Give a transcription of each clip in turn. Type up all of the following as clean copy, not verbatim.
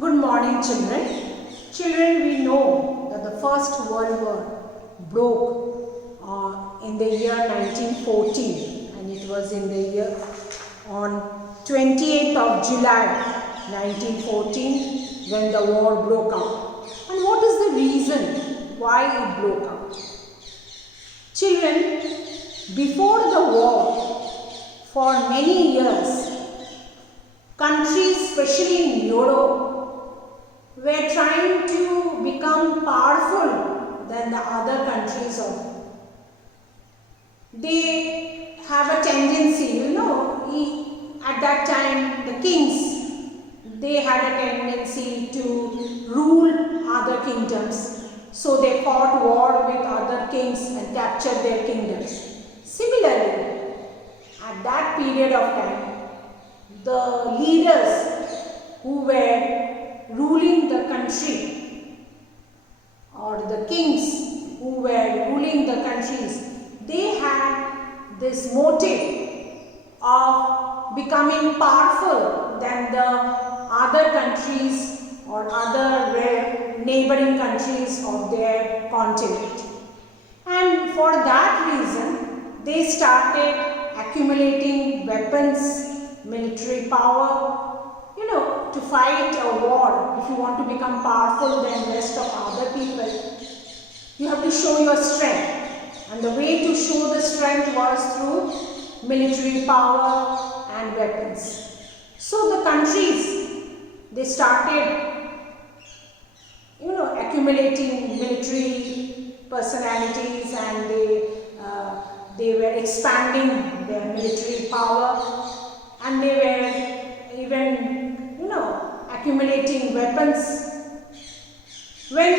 Good morning, children. Children, we know that the First World War broke in the year 1914, and it was in the year on 28th of July 1914 when the war broke out. And what is the reason why it broke out? Children, before the war, for many years, countries, especially in Europe, were trying to become powerful than the other countries of. They have a tendency, at that time the kings, they had a tendency to rule other kingdoms. So they fought war with other kings and captured their kingdoms. Similarly, at that period of time, the leaders who were ruling the country, or the kings who were ruling the countries, they had this motive of becoming powerful than the other countries or other neighboring countries of their continent. And for that reason, they started accumulating weapons, military power, to fight a war. If you want to become powerful than the rest of other people, you have to show your strength. And the way to show the strength was through military power and weapons. So the countries, they started, accumulating military personalities, and they were expanding their military power, and they were even accumulating weapons. When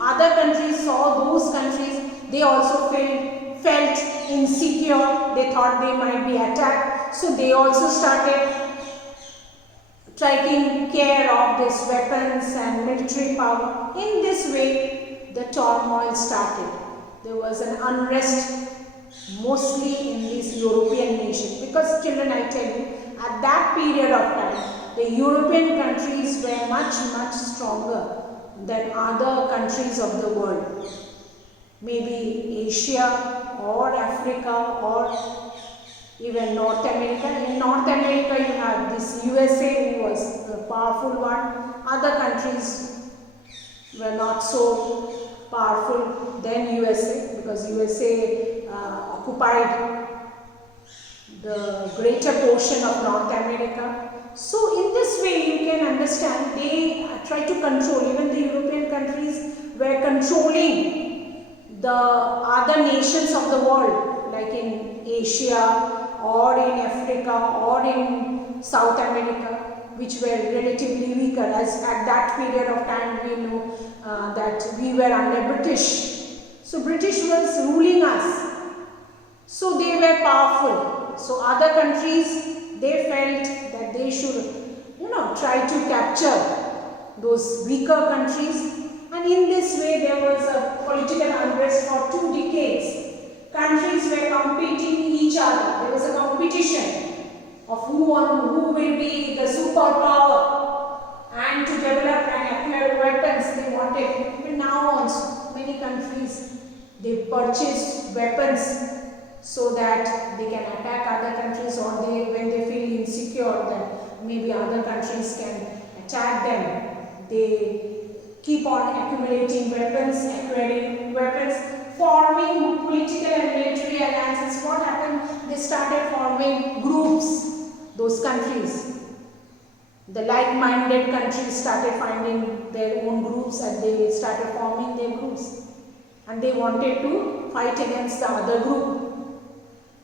other countries saw those countries, they also felt insecure. They thought they might be attacked. So they also started taking care of these weapons and military power. In this way, the turmoil started. There was an unrest mostly in these European nations, because children, I tell you, at that period of time, the European countries were much stronger than other countries of the world. Maybe Asia or Africa or even North America. In North America, you have this USA, who was the powerful one. Other countries were not so powerful than USA, because USA occupied the greater portion of North America. So in this way, you can understand, they try to control. Even the European countries were controlling the other nations of the world, like in Asia or in Africa or in South America, which were relatively weaker. As at that period of time, we know that we were under British. So British was ruling us. So they were powerful. So other countries, they felt that they should, try to capture those weaker countries. And in this way, there was a political unrest for 2 decades. Countries were competing each other. There was a competition of who will be the superpower, and to develop and acquire weapons they wanted. Even now also, many countries, they purchase weapons so that they can attack other countries, or when they feel insecure that maybe other countries can attack them, they keep on accumulating weapons, acquiring weapons, forming political and military alliances. What happened? They started forming groups, those countries. The like-minded countries started finding their own groups, and they started forming their groups, and they wanted to fight against the other group.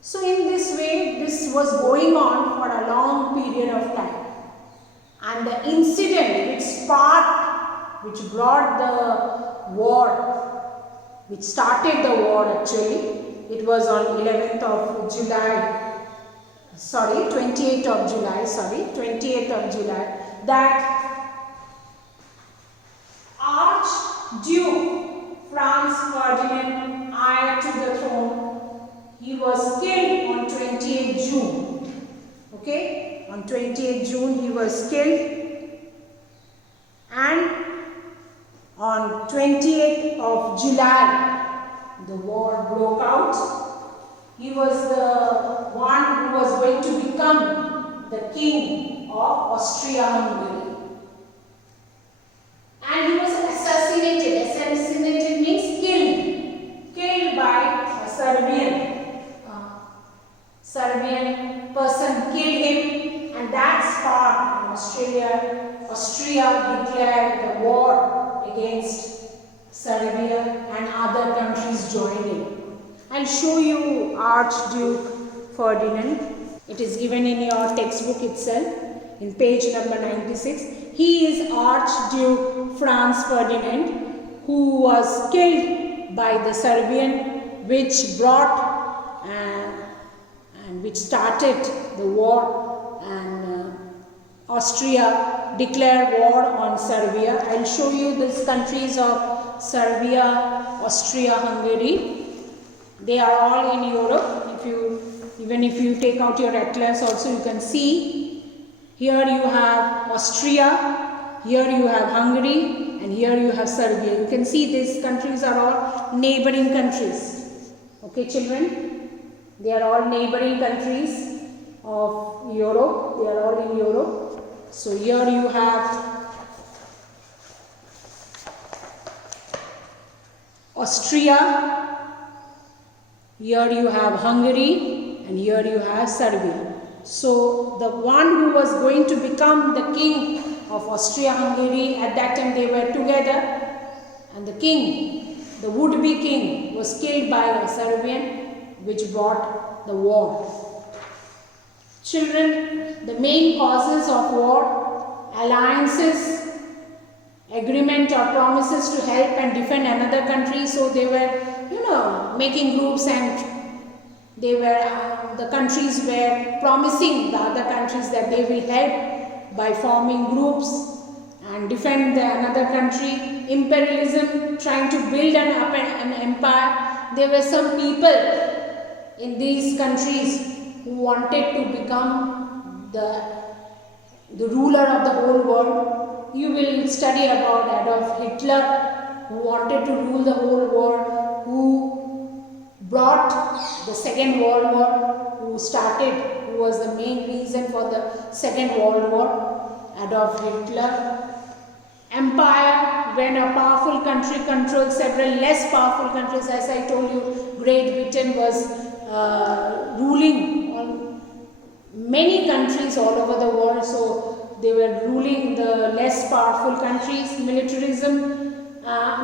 So in this way, this was going on for a long period of time. And the incident which brought the war, which started the war actually, it was on 28th of July, that Archduke Franz Ferdinand, heir to the throne, he was killed on 28th June. Okay? On 28th June he was killed on 28th of July, the war broke out. He was the one who was going to become the king of Austria-Hungary. And he was assassinated. Assassinated means killed. Killed by a Serbian person killed him, and that sparked Austria declared the war against Serbia, and other countries joined in. I'll show you Archduke Ferdinand. It is given in your textbook itself in page number 96. He is Archduke Franz Ferdinand, who was killed by the Serbian, which brought and which started the war, and Austria declared war on Serbia. I will show you these countries of Serbia, Austria-Hungary. They are all in Europe. Even if you take out your atlas also, you can see. Here you have Austria, here you have Hungary, and here you have Serbia. You can see these countries are all neighboring countries. Okay, children? They are all neighboring countries of Europe. They are all in Europe. So here you have Austria, here you have Hungary, and here you have Serbia. So the one who was going to become the king of Austria-Hungary, at that time they were together, and the king, the would-be king, was killed by a Serbian, which brought the war. Children, the main causes of war: alliances, agreement or promises to help and defend another country. So they were, making groups, and the countries were promising the other countries that they will help by forming groups and defend another country. Imperialism, trying to build an empire. There were some people in these countries who wanted to become the ruler of the whole world. You will study about Adolf Hitler, who wanted to rule the whole world, who brought the Second World War, who was the main reason for the Second World War, Adolf Hitler. Empire, when a powerful country controlled several less powerful countries. As I told you, Great Britain was ruling on many countries all over the world, so they were ruling the less powerful countries. Militarism,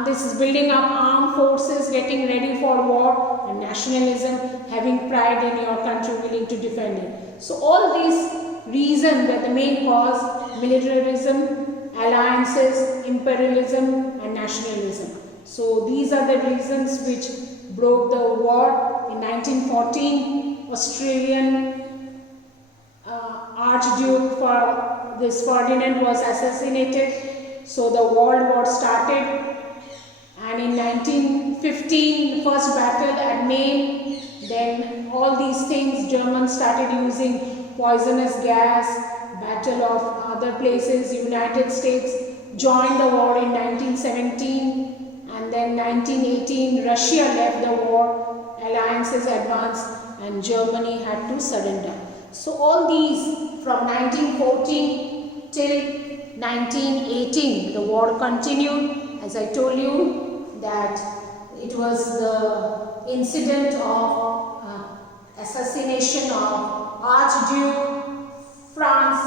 this is building up armed forces, getting ready for war. And nationalism, having pride in your country, willing to defend it. So all these reasons were the main cause: militarism, alliances, imperialism, and nationalism. So these are the reasons which broke the war. In 1914, Austrian Archduke Ferdinand was assassinated. So the World War started. And in 1915, first battle at Maine. Then all these things, Germans started using poisonous gas. Battle of other places. United States joined the war in 1917. And then 1918, Russia left the war. Alliances advanced, and Germany had to surrender. So all these, from 1914 till 1918, the war continued. As I told you, that it was the incident of assassination of Archduke Franz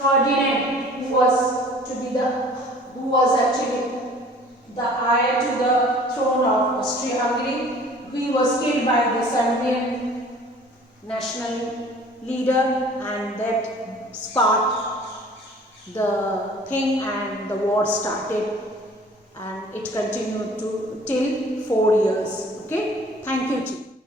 Ferdinand, who was actually the heir to the throne of Austria-Hungary. He was killed by the Serbian national leader, and that sparked the thing, and the war started, and it continued till 4 years. Okay, thank you.